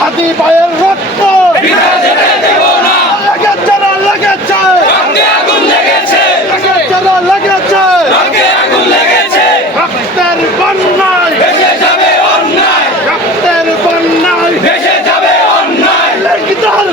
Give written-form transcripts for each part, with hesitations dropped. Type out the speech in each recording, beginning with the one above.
হাতি পায়ের রক্ত যেতে দেব না। লেগেছে না লেগেছে রক্তে আগুন লেগেছে, লেগেছে না লেগেছে রক্তে আগুন লেগেছে। রক্তের বন্যায় ভেসে যাবে অন্যায়, রক্তের বন্যায় ভেসে যাবে অন্যায়। লেগদার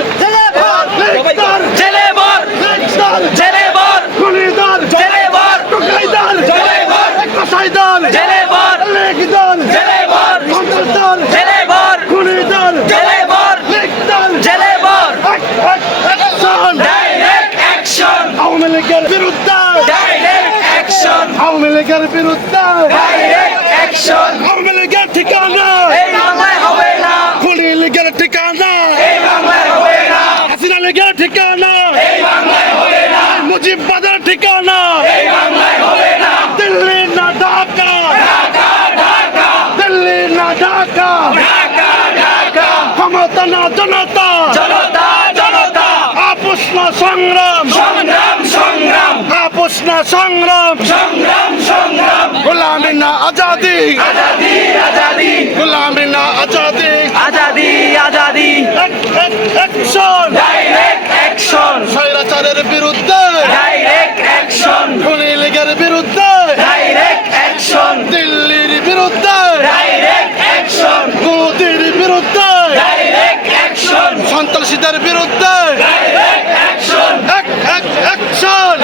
লেগদার জেলে ভর, লেগদার জেলে ভর, গুলিদার জেলে ভর, টুকাইদার জেলে ভর, কসাইদার জেলে ভর, লেগদার জেলে ভর, সন্ত্রাসদার জেলে ভর, গুলিদার জেলে ভর, লেগদার জেলে ভর। অ্যাকশন ডাইরেক্ট অ্যাকশন, আওয়ামী লীগের বিরুদ্ধে ডাইরেক্ট অ্যাকশন, আওয়ামী লীগের বিরুদ্ধে ডাইরেক্ট অ্যাকশন। আওয়ামী লীগের ঠিকানা এই বাংলায় হবে না, খুনি লীগের ঠিকানা এই বাংলায় হবে না, হাসিনা লীগের ঠিকানা এই বাংলায় হবে না, মুজিববাদের ঠিকানা এই বাংলায় হবে না। দিল্লি না ঢাকা ঢাকা, ঢাকা, দিল্লি না ঢাকা ঢাকা, ঢাকা। ক্ষমতা না জনতা জনতা, জনতা, আপোষ না সংগ্রাম সংগ্রাম, সংগ্রাম, আপোষ না সংগ্রাম সংগ্রাম, সংগ্রাম। গোলামি না আজাদি আজাদি, আজাদি, গোলামি না Azadi Azadi, Azadi. Action direct action, স্বৈরাচারের বিরুদ্ধে ডাইরেক্ট অ্যাকশন, খুনি লীগের বিরুদ্ধে ডাইরেক্ট অ্যাকশন, দিল্লির বিরুদ্ধে ডাইরেক্ট অ্যাকশন, মোদির বিরুদ্ধে ডাইরেক্ট অ্যাকশন, সন্ত্রাসীদের বিরুদ্ধে ডাইরেক্ট অ্যাকশন, অ্যাকশন